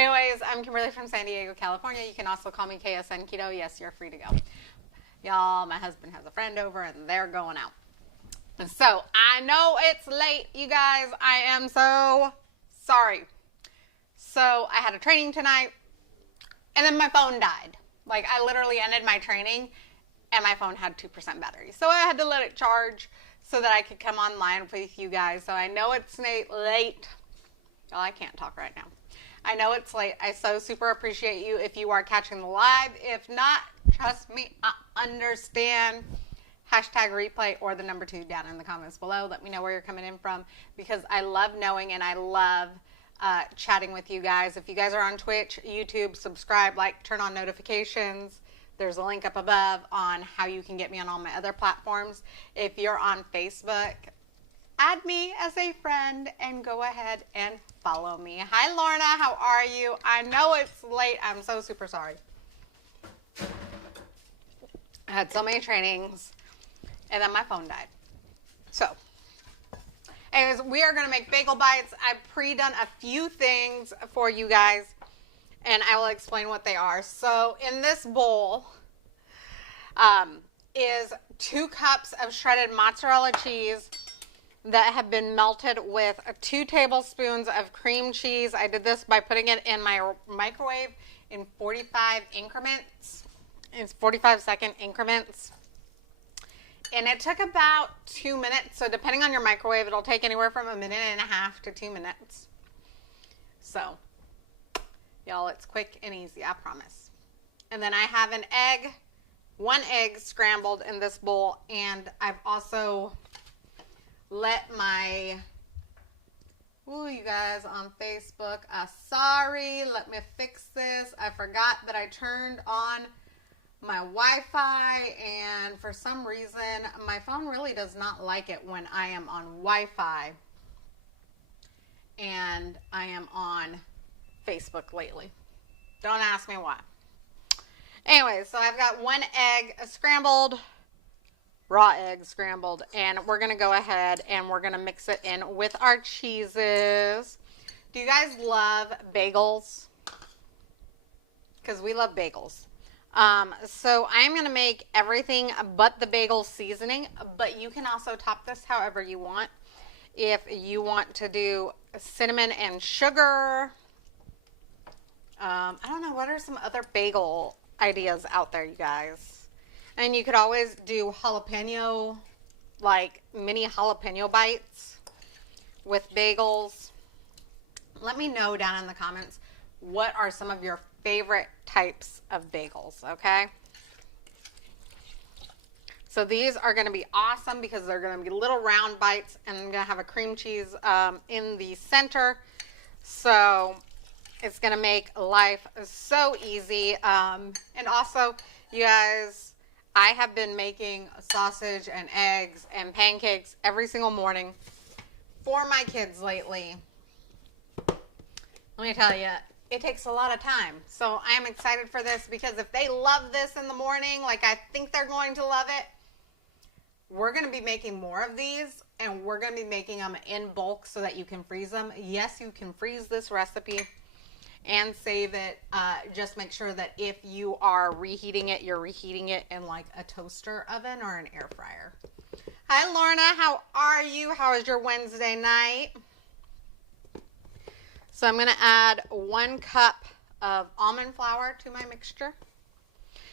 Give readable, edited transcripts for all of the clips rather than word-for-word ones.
Anyways, I'm Kimberly from San Diego, California. You can also call me KSN Keto. Yes, you're free to go. Y'all, my husband has a friend over and they're going out. So, I know it's late, you guys. I am so sorry. So, I had a training tonight and then my phone died. Like, I literally ended my training and my phone had 2% battery. So, I had to let it charge so that I could come online with you guys. So, I know it's late. Well, I can't talk right now. I know it's late. I so super appreciate you if you are catching the live. If not, trust me, I understand. Hashtag replay or the number 2 down in the comments below. Let me know where you're coming in from because I love knowing and I love chatting with you guys. If you guys are on Twitch, YouTube, subscribe, like, turn on notifications. There's a link up above on how you can get me on all my other platforms. If you're on Facebook, add me as a friend and go ahead and follow me. Hi, Lorna. How are you? I know it's late. I'm so super sorry. I had so many trainings and then my phone died. So, anyways, we are going to make bagel bites. I've pre-done a few things for you guys and I will explain what they are. So, in this bowl is 2 cups of shredded mozzarella cheese that have been melted with 2 tablespoons of cream cheese. I did this by putting it in my microwave in 45 increments. It's 45-second increments. And it took about 2 minutes. So depending on your microwave, it'll take anywhere from 1.5 minutes to 2 minutes. So, y'all, it's quick and easy, I promise. And then I have an egg, 1 egg scrambled in this bowl. And I've also let my, you guys on Facebook, sorry, let me fix this. I forgot that I turned on my Wi-Fi and for some reason my phone really does not like it when I am on Wi-Fi and I am on Facebook lately. Don't ask me why. Anyway, so I've got 1 egg scrambled, raw egg scrambled, and we're going to go ahead and we're going to mix it in with our cheeses. Do you guys love bagels? Because we love bagels. So I'm going to make everything but the bagel seasoning, but you can also top this however you want. If you want to do cinnamon and sugar, I don't know, what are some other bagel ideas out there, you guys? And you could always do jalapeno, like mini jalapeno bites with bagels. Let me know down in the comments what are some of your favorite types of bagels, okay? So these are going to be awesome because they're going to be little round bites and I'm going to have a cream cheese in the center. So it's going to make life so easy. And also, you guys, I have been making sausage and eggs and pancakes every single morning for my kids lately. Let me tell you, it takes a lot of time. So I am excited for this because if they love this in the morning, like I think they're going to love it, we're going to be making more of these and we're going to be making them in bulk so that you can freeze them. Yes, you can freeze this recipe and save it. Just make sure that if you are reheating it, you're reheating it in like a toaster oven or an air fryer. Hi, Lorna. How are you? How is your Wednesday night? So I'm going to add 1 cup of almond flour to my mixture.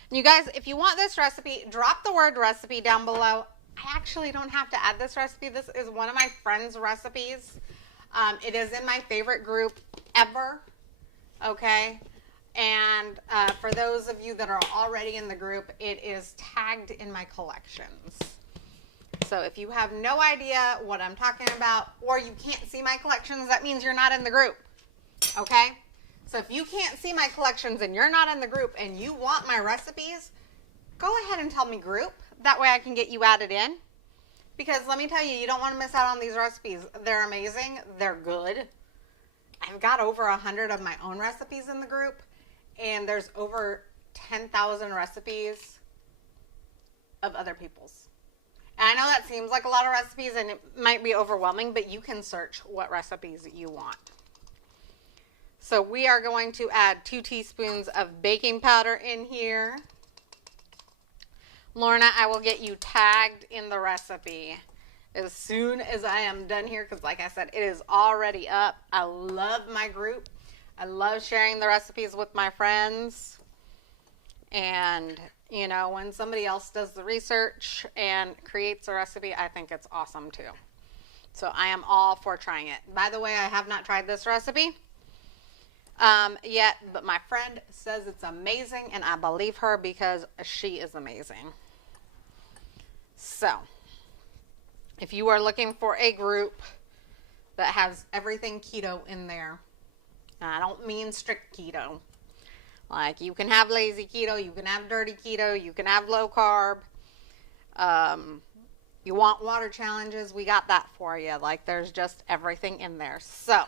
And you guys, if you want this recipe, drop the word recipe down below. I actually don't have to add this recipe. This is one of my friend's recipes. It is in my favorite group ever. Okay, and for those of you that are already in the group, it is tagged in my collections. So if you have no idea what I'm talking about or you can't see my collections, that means you're not in the group. Okay, so if you can't see my collections and you're not in the group and you want my recipes, go ahead and tell me group. That way I can get you added in. Because let me tell you, you don't want to miss out on these recipes. They're amazing. They're good. I've got over 100 of my own recipes in the group, and there's over 10,000 recipes of other people's. And I know that seems like a lot of recipes and it might be overwhelming, but you can search what recipes you want. So we are going to add 2 teaspoons of baking powder in here. Lorna, I will get you tagged in the recipe as soon as I am done here, because like I said, it is already up. I love my group. I love sharing the recipes with my friends. And, you know, when somebody else does the research and creates a recipe, I think it's awesome too. So I am all for trying it. By the way, I have not tried this recipe yet, but my friend says it's amazing, and I believe her because she is amazing. So, if you are looking for a group that has everything keto in there, and I don't mean strict keto, like you can have lazy keto, you can have dirty keto, you can have low carb, you want water challenges, we got that for you. Like there's just everything in there. So,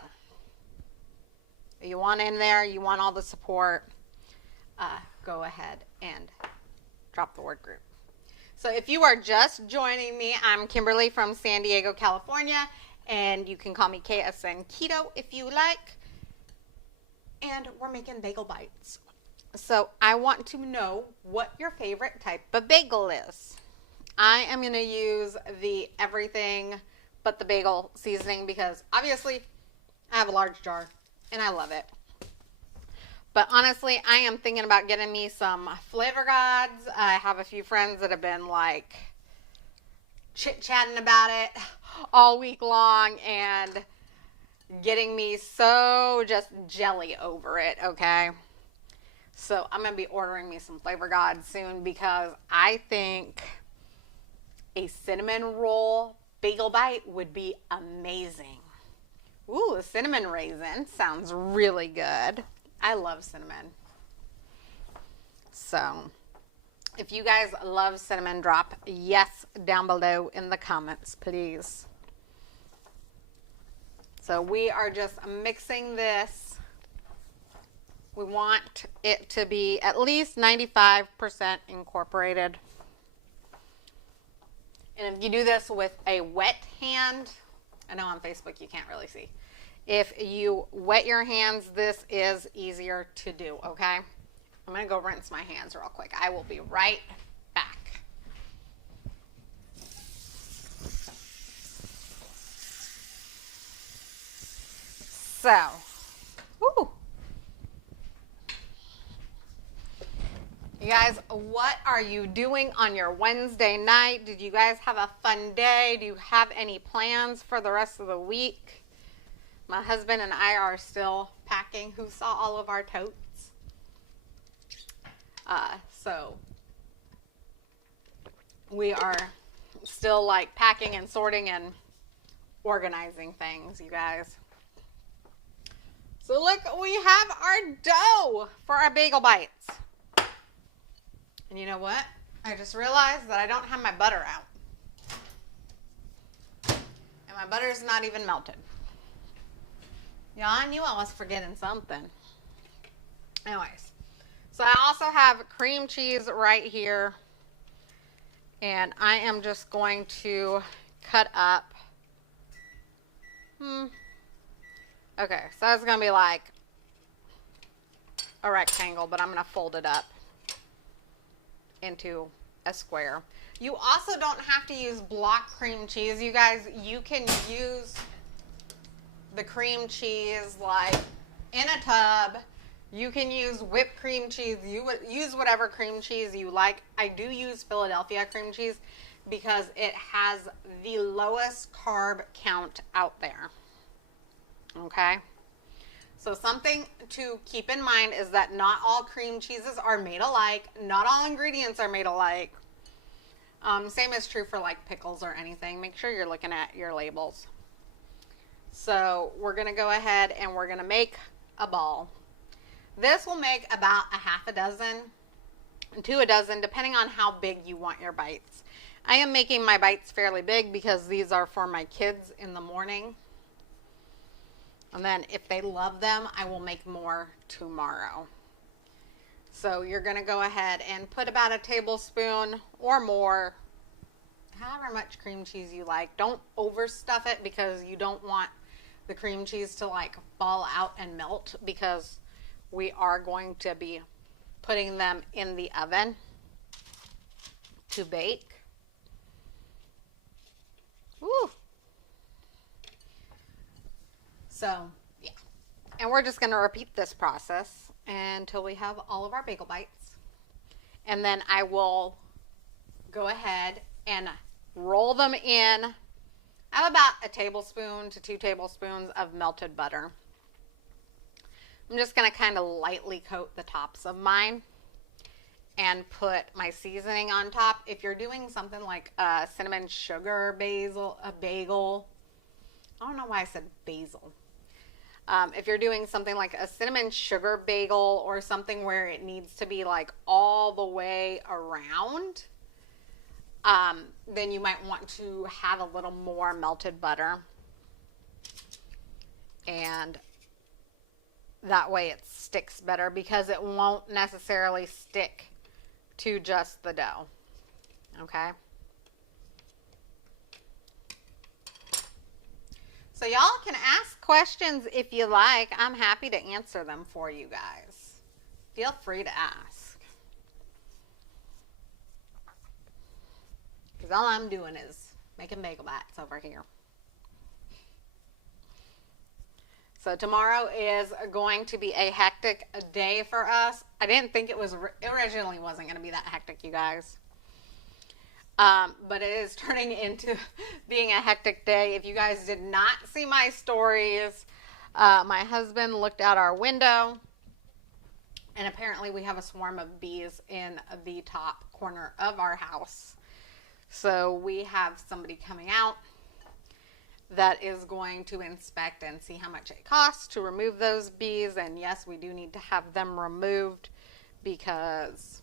you want in there, you want all the support, go ahead and drop the word group. So if you are just joining me, I'm Kimberly from San Diego, California, and you can call me KSN Keto if you like. And we're making bagel bites. So I want to know what your favorite type of bagel is. I am going to use the everything but the bagel seasoning because obviously I have a large jar and I love it. But honestly, I am thinking about getting me some Flavor Gods. I have a few friends that have been like chit-chatting about it all week long and getting me so just jelly over it, okay? So I'm going to be ordering me some Flavor Gods soon because I think a cinnamon roll bagel bite would be amazing. Ooh, a cinnamon raisin sounds really good. I love cinnamon. So, if you guys love cinnamon, drop yes down below in the comments, please. So, we are just mixing this. We want it to be at least 95% incorporated. And if you do this with a wet hand, I know on Facebook you can't really see. If you wet your hands, this is easier to do, okay? I'm going to go rinse my hands real quick. I will be right back. So, you guys, what are you doing on your Wednesday night? Did you guys have a fun day? Do you have any plans for the rest of the week? My husband and I are still packing. Who saw all of our totes? So we are still like packing and sorting and organizing things, you guys. So look, we have our dough for our bagel bites. And you know what? I just realized that I don't have my butter out. And my butter is not even melted. Yeah, I knew I was forgetting something. Anyways, so I also have cream cheese right here. And I am just going to cut up. Okay, so it's going to be like a rectangle, but I'm going to fold it up into a square. You also don't have to use block cream cheese. You guys, you can use the cream cheese like in a tub. You can use whipped cream cheese. You would use whatever cream cheese you like. I do use Philadelphia cream cheese because it has the lowest carb count out there. Okay? So something to keep in mind is that not all cream cheeses are made alike. Not all ingredients are made alike. Same is true for like pickles or anything. Make sure you're looking at your labels. So we're going to go ahead and we're going to make a ball. This will make about a half a dozen to a dozen, depending on how big you want your bites. I am making my bites fairly big because these are for my kids in the morning. And then if they love them, I will make more tomorrow. So you're going to go ahead and put about a tablespoon or more, however much cream cheese you like. Don't overstuff it because you don't want the cream cheese to like fall out and melt, because we are going to be putting them in the oven to bake. Woo! So, yeah. And we're just going to repeat this process until we have all of our bagel bites. And then I will go ahead and roll them in. I have about a tablespoon to 2 tablespoons of melted butter. I'm just going to kind of lightly coat the tops of mine and put my seasoning on top. If you're doing something like a cinnamon sugar bagel, I don't know why I said basil. If you're doing something like a cinnamon sugar bagel or something where it needs to be like all the way around, then you might want to have a little more melted butter. And that way it sticks better, because it won't necessarily stick to just the dough. Okay? So y'all can ask questions if you like. I'm happy to answer them for you guys. Feel free to ask. Because all I'm doing is making bagel bites over here. So tomorrow is going to be a hectic day for us. I didn't think it originally wasn't going to be that hectic, you guys. But it is turning into being a hectic day. If you guys did not see my stories, my husband looked out our window, and apparently we have a swarm of bees in the top corner of our house. So we have somebody coming out that is going to inspect and see how much it costs to remove those bees. And yes, we do need to have them removed, because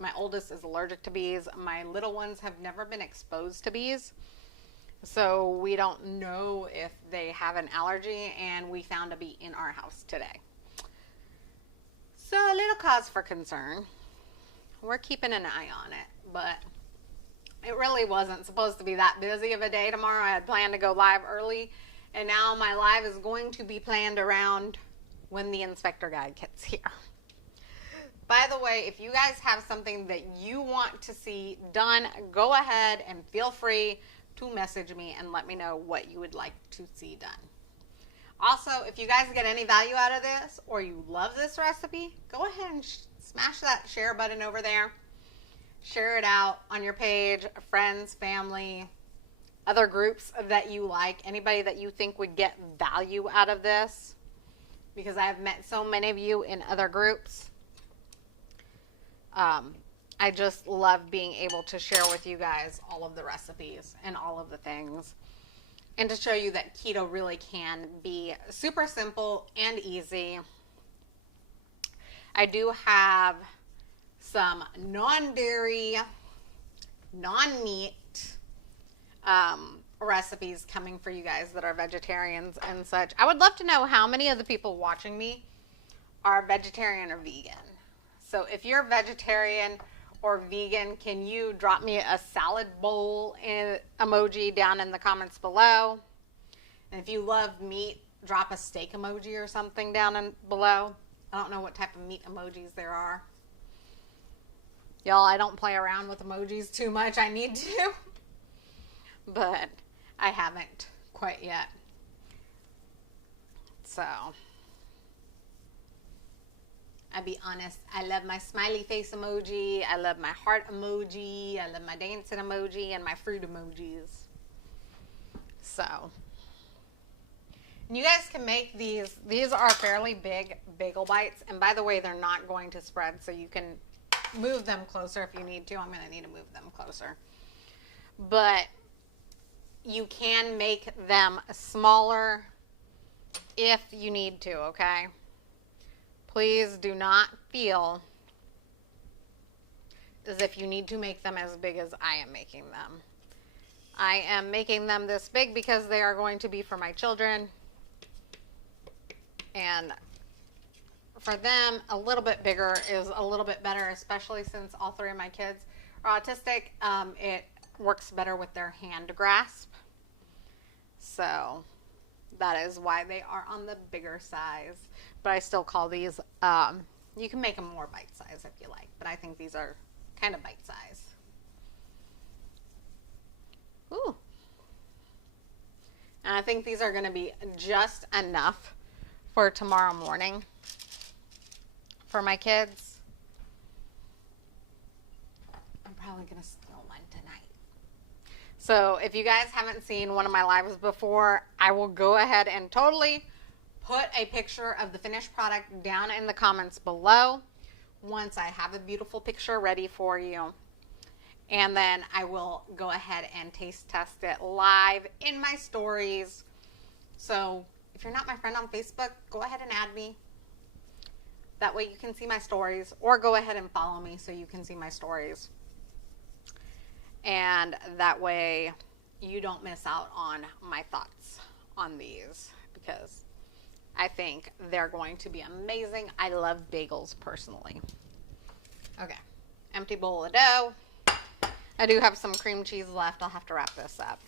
my oldest is allergic to bees. My little ones have never been exposed to bees, so we don't know if they have an allergy, and we found a bee in our house today. So a little cause for concern. We're keeping an eye on it, but it really wasn't supposed to be that busy of a day tomorrow. I had planned to go live early, and now my live is going to be planned around when the inspector guy gets here. By the way, if you guys have something that you want to see done, go ahead and feel free to message me and let me know what you would like to see done. Also, if you guys get any value out of this, or you love this recipe, go ahead and smash that share button over there. Share it out on your page, friends, family, other groups that you like, anybody that you think would get value out of this, because I have met so many of you in other groups. I just love being able to share with you guys all of the recipes and all of the things, and to show you that keto really can be super simple and easy. I do have some non-dairy, non-meat recipes coming for you guys that are vegetarians and such. I would love to know how many of the people watching me are vegetarian or vegan. So if you're vegetarian or vegan, can you drop me a salad bowl emoji down in the comments below? And if you love meat, drop a steak emoji or something down below. I don't know what type of meat emojis there are. Y'all, I don't play around with emojis too much. I need to. But I haven't quite yet. So, I'll be honest. I love my smiley face emoji. I love my heart emoji. I love my dancing emoji and my fruit emojis. So, and you guys can make these. These are fairly big bagel bites. And by the way, they're not going to spread, so you can move them closer if you need to. I'm going to need to move them closer. But you can make them smaller if you need to, okay? Please do not feel as if you need to make them as big as I am making them. I am making them this big because they are going to be for my children. And for them, a little bit bigger is a little bit better, especially since all 3 of my kids are autistic. It works better with their hand grasp. So, That is why they are on the bigger size. But I still call these, you can make them more bite size if you like. But I think these are kind of bite size. Ooh. And I think these are going to be just enough for tomorrow morning for my kids. I'm probably going to steal one tonight. So if you guys haven't seen one of my lives before, I will go ahead and totally put a picture of the finished product down in the comments below once I have a beautiful picture ready for you. And then I will go ahead and taste test it live in my stories. So if you're not my friend on Facebook, go ahead and add me. That way you can see my stories, or go ahead and follow me so you can see my stories. And that way you don't miss out on my thoughts on these, because I think they're going to be amazing. I love bagels personally. Okay, empty bowl of dough. I do have some cream cheese left. I'll have to wrap this up.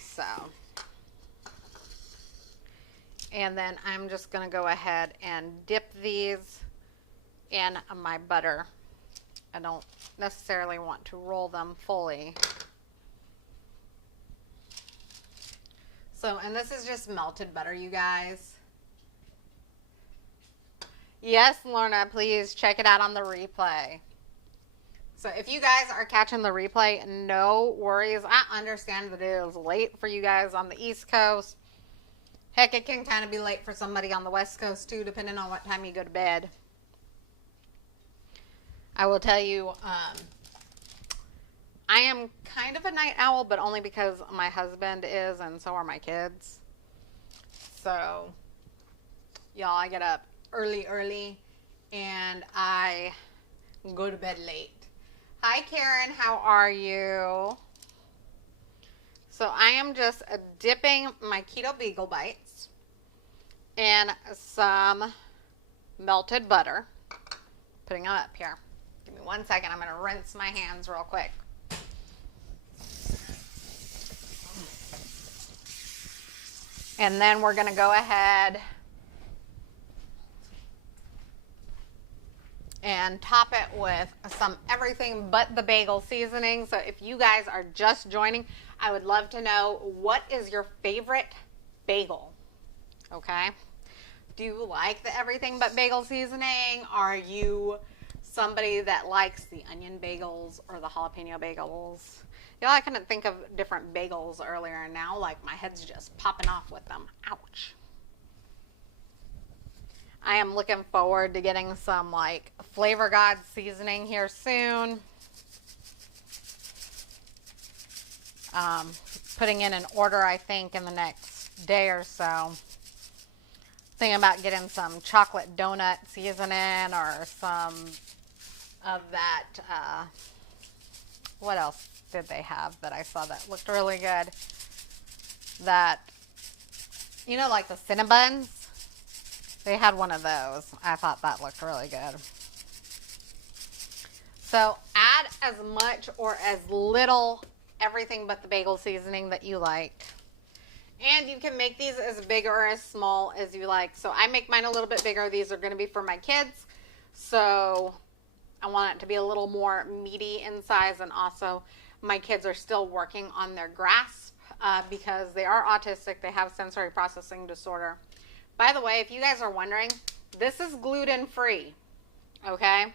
So, and then I'm just going to go ahead and dip these in my butter. I don't necessarily want to roll them fully. So, and this is just melted butter, you guys. Yes, Lorna, please check it out on the replay. So if you guys are catching the replay, no worries. I understand that it is late for you guys on the East Coast. Heck, it can kind of be late for somebody on the West Coast too, depending on what time you go to bed. I will tell you, I am kind of a night owl, but only because my husband is, and so are my kids. So, y'all, I get up early, and I go to bed late. Hi, Karen. How are you? So I am just dipping my Keto Bagel Bites in some melted butter. Putting them up here. Give me 1 second. I'm going to rinse my hands real quick. And then we're going to go ahead and top it with some everything but the bagel seasoning. So if you guys are just joining, I would love to know, what is your favorite bagel? Okay. Do you like the everything but bagel seasoning? Are you somebody that likes the onion bagels or the jalapeno bagels? You know, I couldn't think of different bagels earlier, and now like my head's just popping off with them. Ouch. I am looking forward to getting some like Flavor God seasoning here soon. Putting in an order, I think, in the next day or so. Thinking about getting some chocolate donut seasoning, or some of that, what else did they have that I saw that looked really good? That, you know, like the Cinnabons? They had one of those. I thought that looked really good. So add as much or as little everything but the bagel seasoning that you like. And you can make these as big or as small as you like. So I make mine a little bit bigger. These are going to be for my kids. So I want it to be a little more meaty in size. And also my kids are still working on their grasp because they are autistic. They have sensory processing disorder. By the way, if you guys are wondering, this is gluten-free, okay?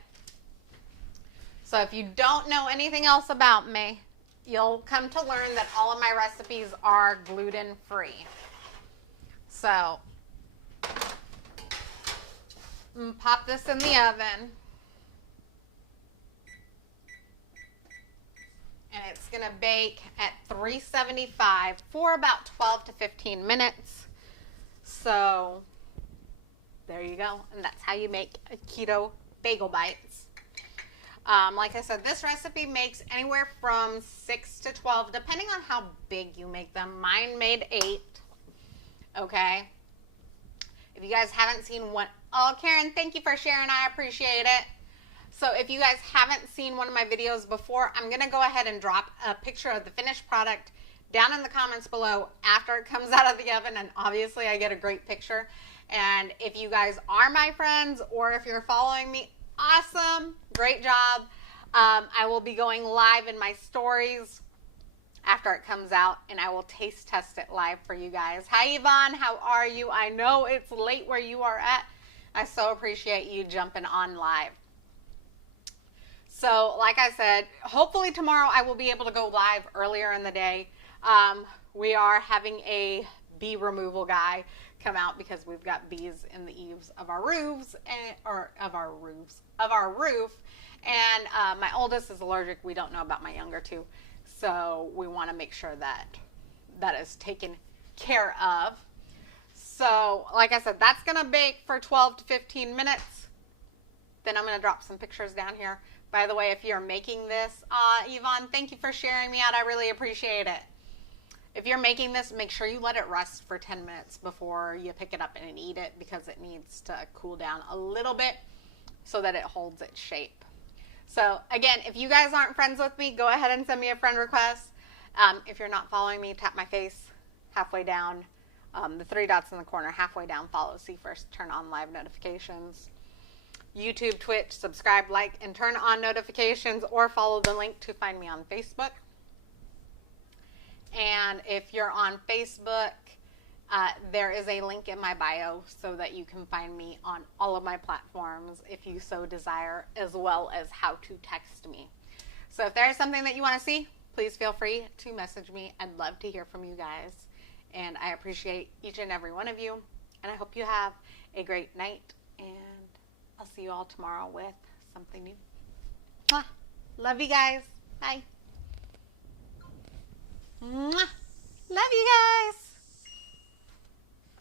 So if you don't know anything else about me, you'll come to learn that all of my recipes are gluten-free. So, pop this in the oven. And it's going to bake at 375 for about 12 to 15 minutes. So, there you go. And that's how you make a Keto Bagel Bites. Like I said, this recipe makes anywhere from 6 to 12, depending on how big you make them. Mine made 8. Okay. If you guys haven't seen one, oh, Karen, thank you for sharing. I appreciate it. So if you guys haven't seen one of my videos before, I'm going to go ahead and drop a picture of the finished product down in the comments below after it comes out of the oven, and obviously I get a great picture. And if you guys are my friends or if you're following me, awesome, great job. I will be going live in my stories after it comes out, and I will taste test it live for you guys. Hi, Yvonne. How are you? I know it's late where you are at. I so appreciate you jumping on live. So, like I said, hopefully tomorrow I will be able to go live earlier in the day. We are having a bee removal guy come out because we've got bees in the eaves of our roofs, of our roof. And my oldest is allergic. We don't know about my younger two. So we want to make sure that that is taken care of. So, like I said, that's going to bake for 12 to 15 minutes. Then I'm going to drop some pictures down here. By the way, if you're making this, Yvonne, thank you for sharing me out. I really appreciate it. If you're making this, make sure you let it rest for 10 minutes before you pick it up and eat it, because it needs to cool down a little bit so that it holds its shape. So, again, if you guys aren't friends with me, go ahead and send me a friend request. If you're not following me, tap my face halfway down. The 3 dots in the corner, halfway down, follow, see first, turn on live notifications. YouTube, Twitch, subscribe, like, and turn on notifications, or follow the link to find me on Facebook. And if you're on Facebook, there is a link in my bio so that you can find me on all of my platforms if you so desire, as well as how to text me. So if there's something that you want to see, please feel free to message me. I'd love to hear from you guys. And I appreciate each and every one of you. And I hope you have a great night. And I'll see you all tomorrow with something new. Mwah. Love you guys. Bye. Mwah. Love you guys.